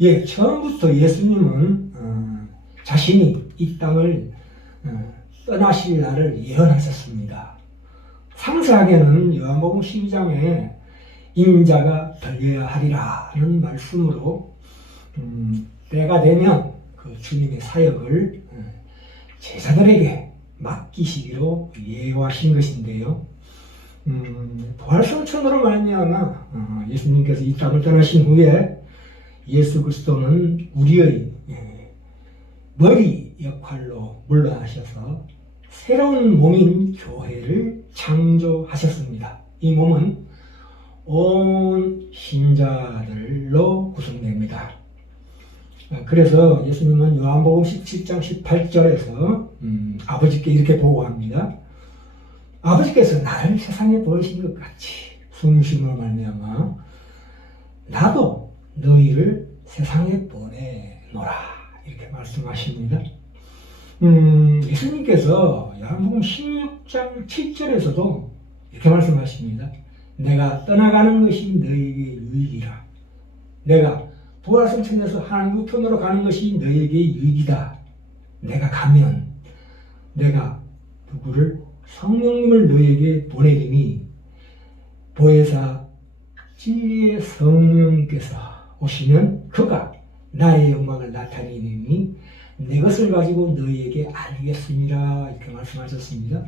예, 처음부터 예수님은 자신이 이 땅을 떠나실 날을 예언하셨습니다. 상세하게는 요한복음 12장에 인자가 들려야 하리라는 말씀으로 때가 되면 그 주님의 사역을 제자들에게 맡기시기로 예고하신 것인데요. 부활성천으로 말미암아 예수님께서 이 땅을 떠나신 후에 예수 그리스도는 우리의 머리 역할로 물러나셔서 새로운 몸인 교회를 창조하셨습니다. 이 몸은 온 신자들로 구성됩니다. 그래서 예수님은 요한복음 17장 18절에서 아버지께 이렇게 보고합니다. 아버지께서 나를 세상에 보내신 것 같이 숨심으로 말미암아 나도 너희를 세상에 보내노라 이렇게 말씀하십니다. 예수님께서 요한복음 16장 7절에서도 이렇게 말씀하십니다. 내가 떠나가는 것이 너희에게 유익이라. 내가 부활성천에서 하나님 우편으로 가는 것이 너희에게 유익이다. 내가 가면 내가 누구를 성령님을 너희에게 보내리니 보혜사 진리의 성령님께서 오시면 그가 나의 영광을 나타내니 내 것을 가지고 너희에게 알리겠습니다. 이렇게 말씀하셨습니다.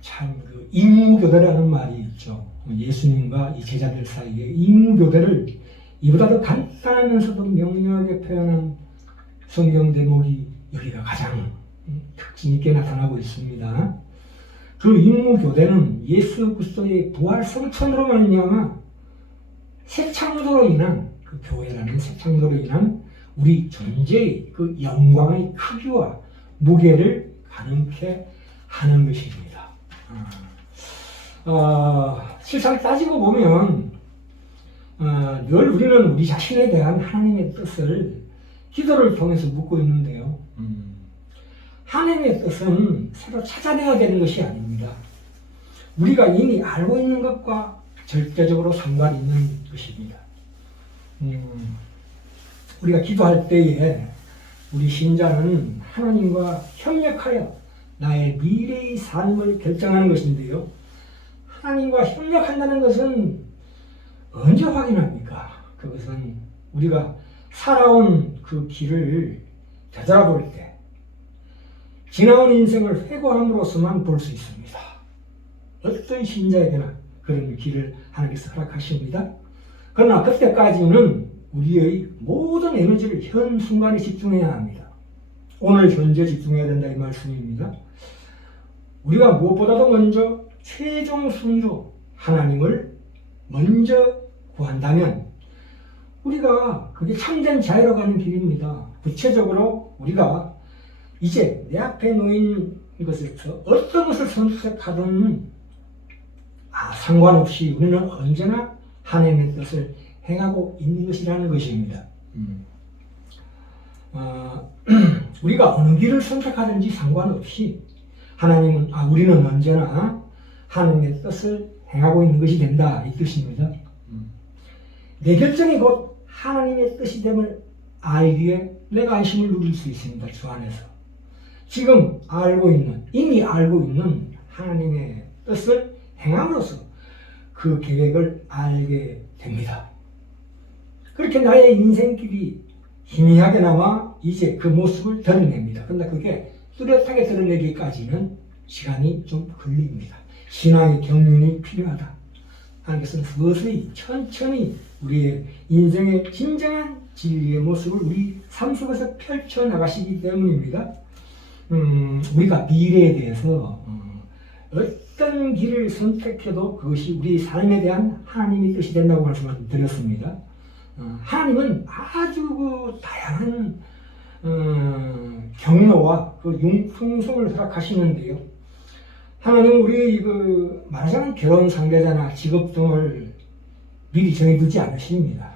참 그 임무교대라는 말이 있죠. 예수님과 이 제자들 사이에 임무교대를 이보다 더 간단하면서도 명료하게 표현한 성경 대목이 여기가 가장 특징 있게 나타나고 있습니다. 그 임무교대는 예수 그리스도의 부활 성천으로 말미암아 새 창조로 인한 그 교회라는 새 창조로 인한 우리 존재의 그 영광의 크기와 무게를 가능케 하는 것입니다. 실상 따지고 보면 늘 우리는 우리 자신에 대한 하나님의 뜻을 기도를 통해서 묻고 있는데요. 하나님의 뜻은 새로 찾아내야 되는 것이 아닙니다. 우리가 이미 알고 있는 것과 절대적으로 상관이 있는 것입니다. 우리가 기도할 때에 우리 신자는 하나님과 협력하여 나의 미래의 삶을 결정하는 것인데요. 하나님과 협력한다는 것은 언제 확인합니까? 그것은 우리가 살아온 그 길을 되돌아볼 때 지나온 인생을 회고함으로써만 볼 수 있습니다. 어떤 신자에게나 그런 길을 하나님께서 허락하십니다. 그러나 그때까지는 우리의 모든 에너지를 현 순간에 집중해야 합니다. 오늘 현재 집중해야 된다 이 말씀입니다. 우리가 무엇보다도 먼저 최종 순위로 하나님을 먼저 구한다면 우리가 그게 참된 자유로 가는 길입니다. 구체적으로 우리가 이제 내 앞에 놓인 것에서 어떤 것을 선택하든 상관없이 우리는 언제나 하나님의 뜻을 행하고 있는 것이라는 것입니다. 우리가 어느 길을 선택하든지 상관없이 우리는 언제나 하나님의 뜻을 행하고 있는 것이 된다 이 뜻입니다. 내 결정이 곧 하나님의 뜻이 됨을 알기에 내가 안심을 누릴 수 있습니다. 주 안에서 지금 이미 알고 있는 하나님의 뜻을 행함으로써 그 계획을 알게 됩니다. 그렇게 나의 인생길이 희미하게나마 이제 그 모습을 드러냅니다. 그런데 그게 뚜렷하게 드러내기까지는 시간이 좀 걸립니다. 신앙의 경륜이 필요하다. 하나님께서는 서서히 천천히 우리의 인생의 진정한 진리의 모습을 우리 삶 속에서 펼쳐나가시기 때문입니다. 우리가 미래에 대해서 어떤 길을 선택해도 그것이 우리 삶에 대한 하나님의 뜻이 된다고 말씀을 드렸습니다. 하나님은 아주 그 다양한 경로와 그 융통성을 허락하시는데요. 하나님은 우리의 말하자면 결혼 상대자나 직업 등을 미리 정해두지 않으십니다.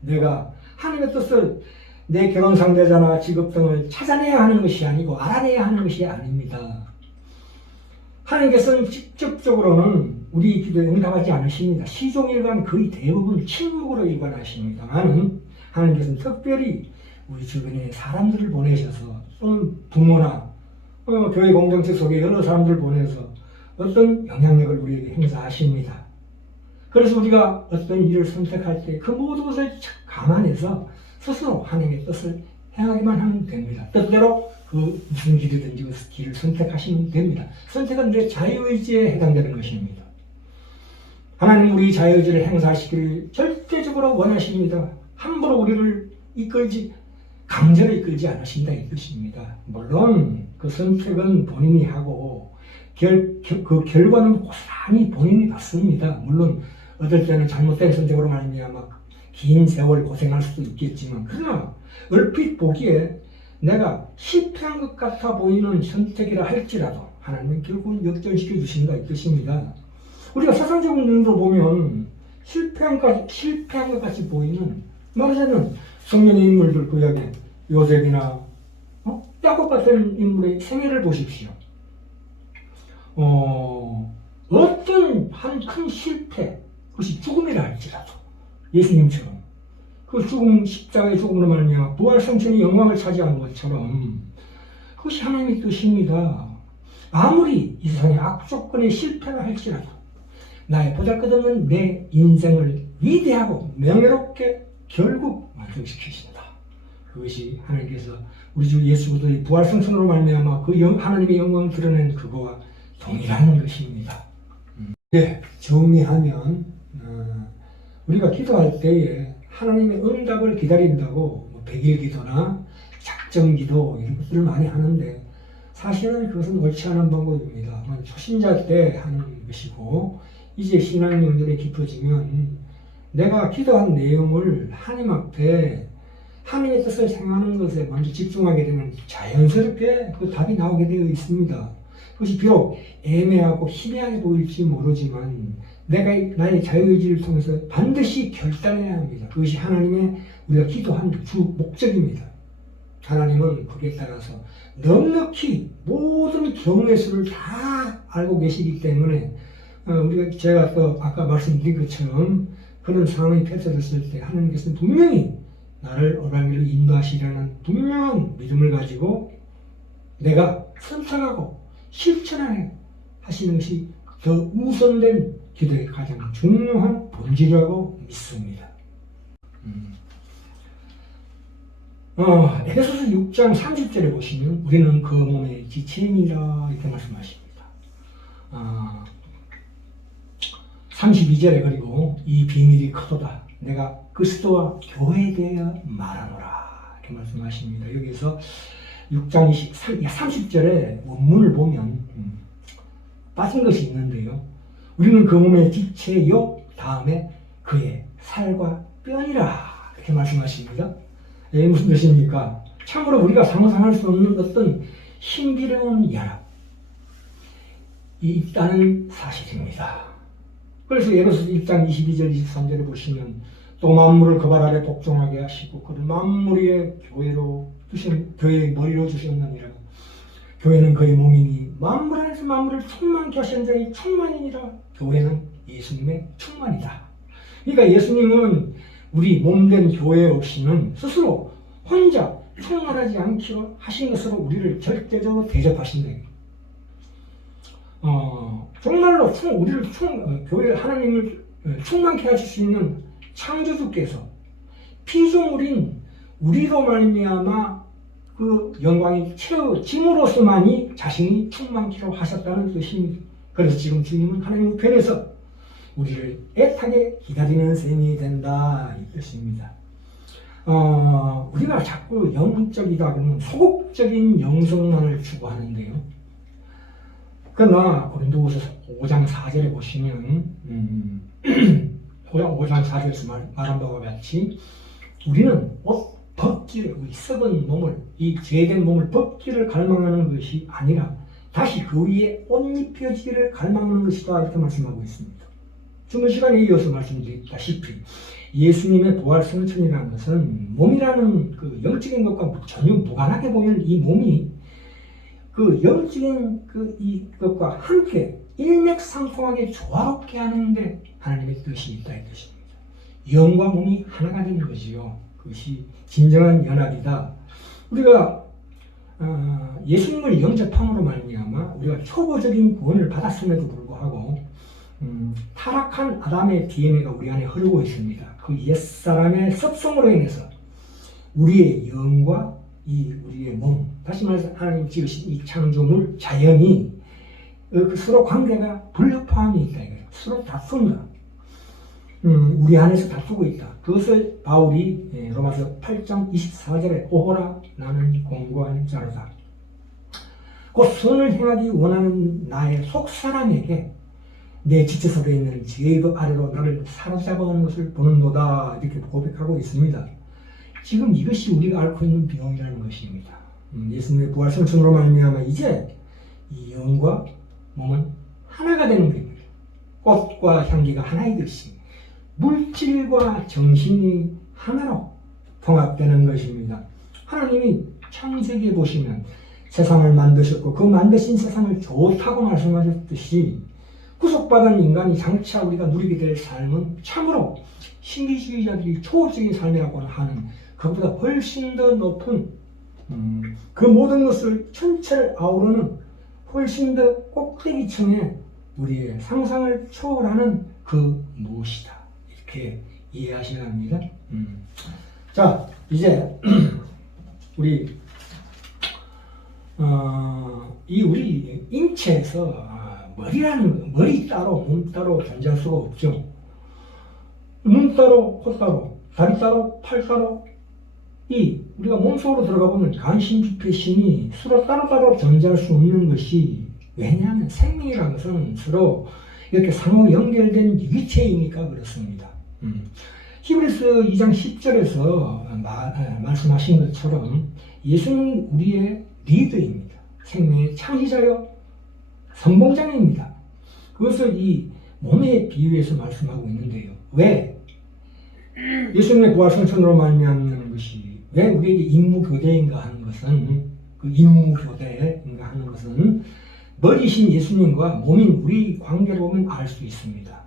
내가 하나님의 뜻을 내 결혼 상대자나 직업 등을 찾아내야 하는 것이 아니고 알아내야 하는 것이 아닙니다. 하나님께서는 직접적으로는 우리 기도에 응답하지 않으십니다. 시종일관 거의 대부분 침묵으로 일관하십니다만 하나님께서는 특별히 우리 주변에 사람들을 보내셔서 부모나 교회 공동체 속에 여러 사람들을 보내서 어떤 영향력을 우리에게 행사하십니다. 그래서 우리가 어떤 일을 선택할 때 그 모든 것을 감안해서 스스로 하나님의 뜻을 행하기만 하면 됩니다. 뜻대로 그 무슨 길이든지 그 길을 선택하시면 됩니다. 선택은 내 자유의지에 해당되는 것입니다. 하나님 우리 자유의지를 행사하시기를 절대적으로 원하십니다. 함부로 우리를 강제로 이끌지 않으신다 이 뜻입니다. 물론 그 선택은 본인이 하고 그 결과는 고스란히 본인이 받습니다. 물론 어떨 때는 잘못된 선택으로 말미암아 긴 세월 고생할 수도 있겠지만, 그러나 얼핏 보기에 내가 실패한 것 같아 보이는 선택이라 할지라도 하나님은 결국은 역전시켜 주신다 이 뜻입니다. 우리가 세상적인 눈으로 보면 실패한 것 같이 보이는, 말하자면 성령의 인물들, 구약의 요셉이나 야곱 같은 인물의 생애를 보십시오. 어떤 한 큰 실패, 그것이 죽음이라 할지라도 예수님처럼 그 죽음, 십자가의 죽음으로 말미암아 부활 성천이 영광을 차지한 것처럼 그것이 하나님의 뜻입니다. 아무리 이 세상의 악조건의 실패가 할지라도 나의 보잘것없는 내 인생을 위대하고 명예롭게 결국 완성시키신다. 그것이 하나님께서 우리 주 예수 그리스도의 부활 성천으로 말미암아 그 하나님의 영광을 드러낸 그거와 동일한 것입니다. 정리하면 우리가 기도할 때에 하나님의 응답을 기다린다고 100일 기도나 작정 기도 이런 것들을 많이 하는데, 사실은 그것은 옳지 않은 방법입니다. 초신자 때 하는 것이고, 이제 신앙 연결이 깊어지면 내가 기도한 내용을 하나님 앞에 하나님의 뜻을 생각하는 것에 먼저 집중하게 되면 자연스럽게 그 답이 나오게 되어 있습니다. 그것이 비록 애매하고 희미하게 보일지 모르지만 내가 나의 자유의지를 통해서 반드시 결단해야 합니다. 그것이 하나님의 우리가 기도한 주 목적입니다. 하나님은 거기에 따라서 넉넉히 모든 경우의 수를 다 알고 계시기 때문에 제가 또 아까 말씀드린 것처럼 그런 상황이 펼쳐졌을 때 하나님께서는 분명히 나를 옳은 길로 인도하시려는 분명한 믿음을 가지고 내가 선택하고 실천하게 하시는 것이 더 우선된 기도의 가장 중요한 본질이라고 믿습니다. 에베소서 6장 30절에 보시면 우리는 그 몸의 지체이니라 이렇게 말씀하십니다. 32절에 그리고 이 비밀이 크도다. 내가 그리스도와 교회에 대하여 말하노라 이렇게 말씀하십니다. 여기서 6장 30절에 원문을 보면 빠진 것이 있는데요. 우리는 그 몸의 지체요 다음에 그의 살과 뼈니라 이렇게 말씀하십니다. 무슨 뜻입니까? 참으로 우리가 상상할 수 없는 어떤 신비로운 연합이 있다는 사실입니다. 그래서 에베소서 1장 22절 23절에 보시면 또 만물을 그 발 아래 복종하게 하시고 그를 만물 위에 교회의 머리로 주셨느니라. 교회는 그의 몸이니 만물 안에서 만물을 충만케 하신 자의 충만이니라. 교회는 예수님의 충만이다. 그러니까 예수님은 우리 몸된 교회 없이는 스스로 혼자 충만하지 않기로 하신 것으로 우리를 절대적으로 대접하신다. 정말로 교회를 하나님을 충만케 하실 수 있는 창조주께서 피조물인 우리로 말미암아 그 영광이 채워짐으로써만이 자신이 충만케로 하셨다는 뜻입니다. 그래서 지금 주님은 하나님 우편에서 우리를 애타게 기다리는 셈이 된다 이 뜻입니다. 우리가 자꾸 영적이다 그러면 소극적인 영성만을 추구하는데요. 그러나 고린도후서 5장 4절에 보시면 5장 4절에서 말한 바와 같이 우리는 옷 벗기를, 우리 썩은 몸을, 이 죄된 몸을 벗기를 갈망하는 것이 아니라 다시 그 위에 옷 입혀지기를 갈망하는 것이다 이렇게 말씀하고 있습니다. 지난 시간에 이어서 말씀드렸다시피 예수님의 부활 성천이라는 것은 몸이라는 그 영적인 것과 전혀 무관하게 보이는 이 몸이 그 영적인 이것과 함께 일맥상통하게 조화롭게 하는데 하나님의 뜻이 있다 이 뜻입니다. 영과 몸이 하나가 되는 것이요. 그것이 진정한 연합이다. 우리가 예수님을 영접함으로 말미암아 우리가 초보적인 구원을 받았음에도 불구하고 타락한 아담의 DNA가 우리 안에 흐르고 있습니다. 그 옛사람의 습성으로 인해서 우리의 영과 우리의 몸, 다시 말해서 하나님 지으신 이 창조물 자연이 그 서로 관계가 불협화음이 있다 이거예요. 서로 다툰다. 우리 안에서 다투고 있다. 그것을 바울이 로마서 8장 24절에 오호라 나는 공고한 자로다. 곧 선을 행하기 원하는 나의 속사람에게 내 지체석에 있는 죄의 법 아래로 나를 사로잡아가는 것을 보는도다 이렇게 고백하고 있습니다. 지금 이것이 우리가 앓고 있는 병이라는 것입니다. 예수님의 부활 성천으로 말미암아 이제 이 영과 몸은 하나가 되는 겁니다. 꽃과 향기가 하나이듯이 물질과 정신이 하나로 통합되는 것입니다. 하나님이 창세기에 보시면 세상을 만드셨고 그 만드신 세상을 좋다고 말씀하셨듯이 구속받은 인간이 장차 우리가 누리게 될 삶은 참으로 신비주의자들이 초월적인 삶이라고 하는 그것보다 훨씬 더 높은 그 모든 것을 전체를 아우르는 훨씬 더 꼭대기층의 우리의 상상을 초월하는 그 무엇이다 이렇게 이해하셔야 합니다. 자 이제 우리 우리 인체에서 머리 따로 몸 따로 존재할 수가 없죠. 눈 따로 코 따로 다리 따로 팔 따로 우리가 몸속으로 들어가 보면 간신비폐신이 서로 따로따로 존재할 수 없는 것이 왜냐하면 생명이라는 것은 서로 이렇게 상호 연결된 유기체이니까 그렇습니다. 히브리서 2장 10절에서 말씀하신 것처럼 예수는 우리의 리더입니다. 생명의 창시자요 선봉장입니다. 그것을 이 몸에 비유해서 말씀하고 있는데요. 왜? 예수님의 부활 성천으로 말미암는 것이 왜 우리에게 임무교대인가 하는 것은 임무교대인가 하는 것은 머리신 예수님과 몸인 우리 관계를 보면 알 수 있습니다.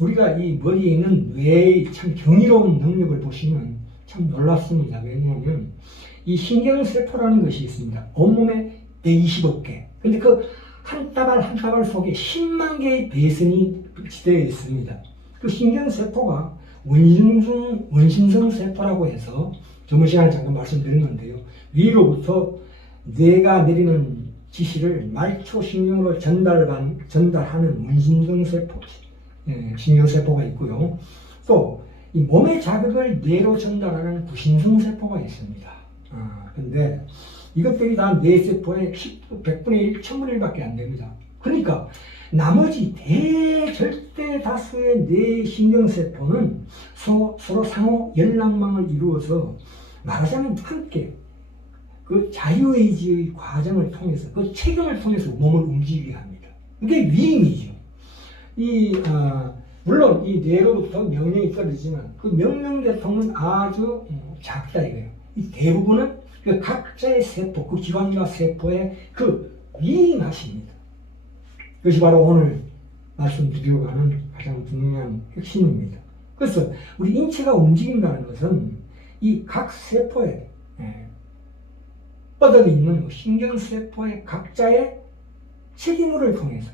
우리가 이 머리에 있는 뇌의 참 경이로운 능력을 보시면 참 놀랍습니다. 왜냐하면 이 신경세포라는 것이 있습니다. 온몸에 120억 개. 근데 그 한 다발 한 다발 속에 10만 개의 배선이 비치되어 있습니다. 그 신경세포가 원심성 세포라고 해서 저번 시간에 잠깐 말씀드린 건데요. 위로부터 뇌가 내리는 지시를 말초신경으로 전달하는 원심성 세포, 신경세포가 있고요. 또 이 몸의 자극을 뇌로 전달하는 부신성 세포가 있습니다. 근데 이것들이 다 뇌세포의 100분의 1, 1000분의 1밖에 안 됩니다. 그러니까 나머지 대절대 다수의 뇌 신경세포는 서로 상호 연락망을 이루어서 말하자면 함께 그 자유의지의 과정을 통해서 그 책임을 통해서 몸을 움직이게 합니다. 그게 위임이죠. 물론 이 뇌로부터 명령이 떨어지지만 그 명령 계통은 아주 작다 이거예요. 이 대부분은 그 각자의 세포, 그 기관과 세포의 그 위임하십니다. 그것이 바로 오늘 말씀드리려고 하는 가장 중요한 핵심입니다. 그래서 우리 인체가 움직인다는 것은 이 각 세포에 뻗어 있는 신경세포의 각자의 책임을 통해서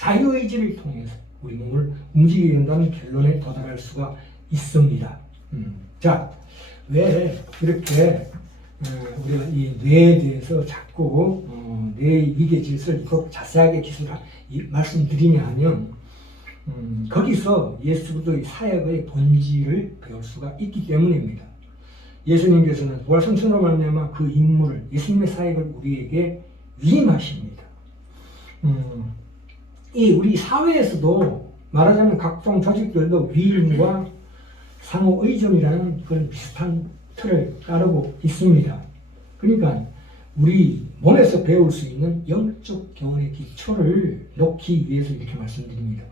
자유의지를 통해서 우리 몸을 움직이게 된다는 결론에 도달할 수가 있습니다. 자, 왜 이렇게 우리가 이 뇌에 대해서 자꾸 뇌의 위계 질서를 더 자세하게 말씀드리냐 하면 거기서 예수 그리스도의 사역의 본질을 배울 수가 있기 때문입니다. 예수님께서는 부활 성천으로 말미암아 그 임무를 예수님의 사역을 우리에게 위임하십니다. 우리 사회에서도 말하자면 각종 조직들도 위임과 상호 의존이라는 그런 비슷한 틀을 따르고 있습니다. 그러니까 우리 몸에서 배울 수 있는 영적 교훈의 기초를 놓기 위해서 이렇게 말씀드립니다.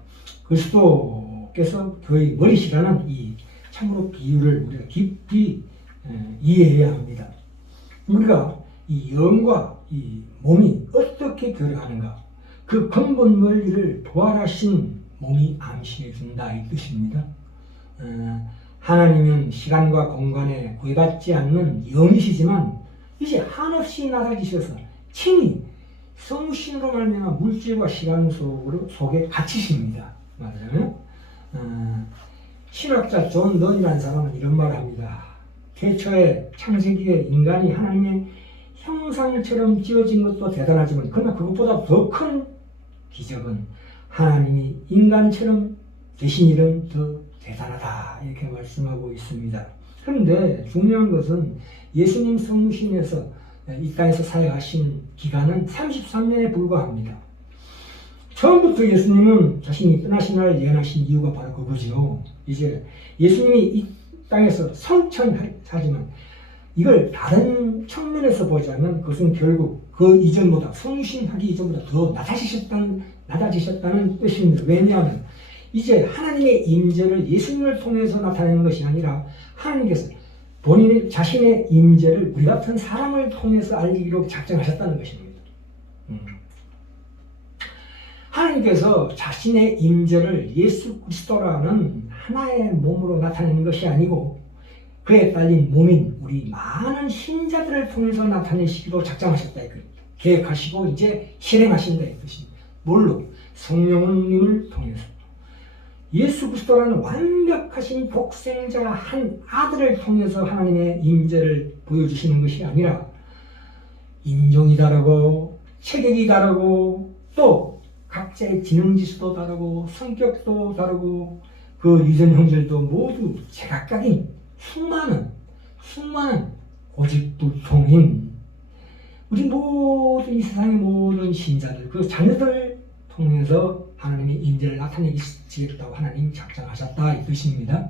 그리스도께서 교회의 머리시라는 이 참으로 비유를 우리가 깊이 이해해야 합니다. 우리가 이 영과 이 몸이 어떻게 결합하는가 그 근본 원리를 부활하신 몸이 암시해 준다 이 뜻입니다. 하나님은 시간과 공간에 구애받지 않는 영이시지만 이제 한없이 낮아지셔서 친히 성신으로 말미암아 물질과 시간 속에 갇히십니다. 맞아요? 신학자 존 넌이라는 사람은 이런 말을 합니다. 태초에 창세기에 인간이 하나님의 형상처럼 지어진 것도 대단하지만 그러나 그것보다 더 큰 기적은 하나님이 인간처럼 되신 일은 더 대단하다 이렇게 말씀하고 있습니다. 그런데 중요한 것은 예수님 성신에서 이 땅에서 사역하신 기간은 33년에 불과합니다. 처음부터 예수님은 자신이 떠나신 날 예언하신 이유가 바로 그거지요. 이제 예수님이 이 땅에서 성천하지만 이걸 다른 측면에서 보자면 그것은 결국 그 이전보다 성신하기 이전보다 더 낮아지셨다는 뜻입니다. 왜냐하면 이제 하나님의 임재를 예수님을 통해서 나타내는 것이 아니라 하나님께서 본인 자신의 임재를 우리 같은 사람을 통해서 알리기로 작정하셨다는 것입니다. 하나님께서 자신의 임재를 예수 그리스도라는 하나의 몸으로 나타내는 것이 아니고 그에 딸린 몸인 우리 많은 신자들을 통해서 나타내시기로 작정하셨다. 계획하시고 이제 실행하신다 이 뜻입니다. 뭘로? 성령님을 통해서 예수 그리스도라는 완벽하신 독생자 한 아들을 통해서 하나님의 임재를 보여주시는 것이 아니라 인종이 다르고 체격이 다르고 또 각자의 지능지수도 다르고 성격도 다르고 그 유전 형질도 모두 제각각인 수많은 고집불통인 우리 모든 이 세상의 모든 신자들 그 자녀들 통해서 하나님의 임재를 나타내시겠다고 하나님 작정하셨다 이 뜻입니다.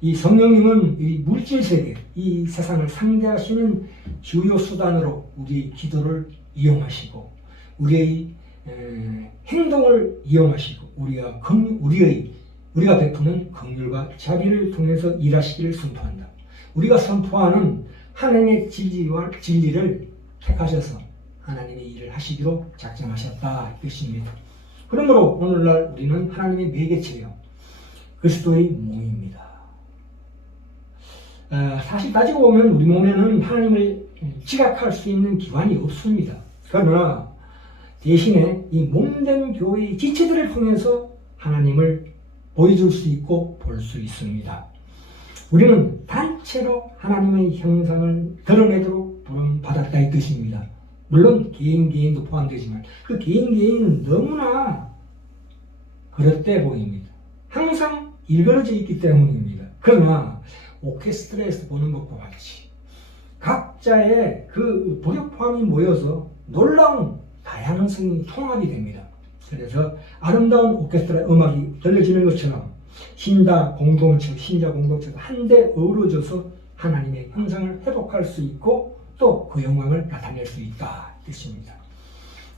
이 성령님은 이 물질세계 이 세상을 상대하시는 주요 수단으로 우리의 기도를 이용하시고 우리의 행동을 이용하시고 우리가 베푸는 긍휼과 자비를 통해서 일하시기를 선포한다. 우리가 선포하는 하나님의 진리를 택하셔서 하나님의 일을 하시기로 작정하셨다 이 뜻입니다. 그러므로 오늘날 우리는 하나님의 매개체요 그리스도의 몸입니다. 사실 따지고 보면 우리 몸에는 하나님을 지각할 수 있는 기관이 없습니다. 그러나 대신에 이 몸된 교회의 지체들을 통해서 하나님을 보여줄 수 있고 볼 수 있습니다. 우리는 단체로 하나님의 형상을 드러내도록 부름받았다 이 뜻입니다. 물론 개인도 포함되지만 그 개인은 너무나 그릇돼 보입니다. 항상 일그러져 있기 때문입니다. 그러나 오케스트라에서 보는 것과 같이 각자의 그 부력포함이 모여서 놀라운 다양성이 통합이 됩니다. 그래서 아름다운 오케스트라 음악이 들려지는 것처럼 신자 공동체가 한데 어우러져서 하나님의 형상을 회복할 수 있고 또 그 영광을 나타낼 수 있다 뜻입니다.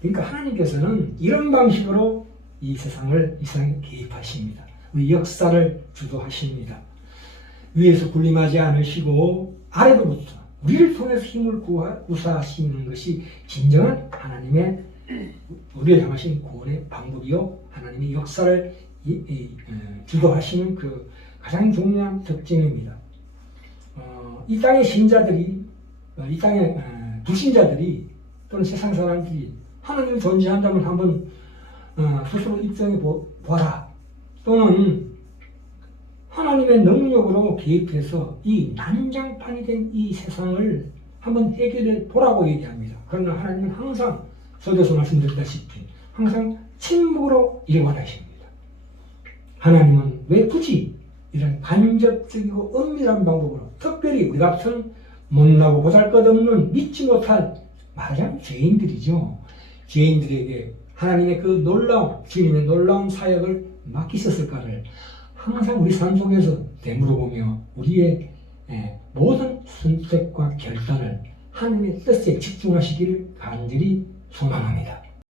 그러니까 하나님께서는 이런 방식으로 이 세상에 개입하십니다. 우리 역사를 주도하십니다. 위에서 군림하지 않으시고 아래로부터 우리를 통해서 힘을 구사하시는 것이 진정한 하나님의 우리를 향하신 구원의 방법이요 하나님의 역사를 주도하시는 그 가장 중요한 특징입니다. 이 땅의 신자들이 이 땅의 불신자들이 또는 세상 사람들이 하나님을 존재한다면 한번 스스로 입증해 보라. 또는 하나님의 능력으로 개입해서 이 난장판이 된 이 세상을 한번 해결해 보라고 얘기합니다. 그러나 하나님은 항상 서두에서 말씀드렸다시피 항상 침묵으로 일관하십니다. 하나님은 왜 굳이 이런 간접적이고 은밀한 방법으로 특별히 우리 같은 못나고 보잘것없는 믿지 못할 말하자면 죄인들이죠. 죄인들에게 하나님의 그 주님의 놀라운 사역을 맡기셨을까를 항상 우리 삶 속에서 되물어보며 우리의 모든 선택과 결단을 하나님의 뜻에 집중하시기를 간절히 소망합니다.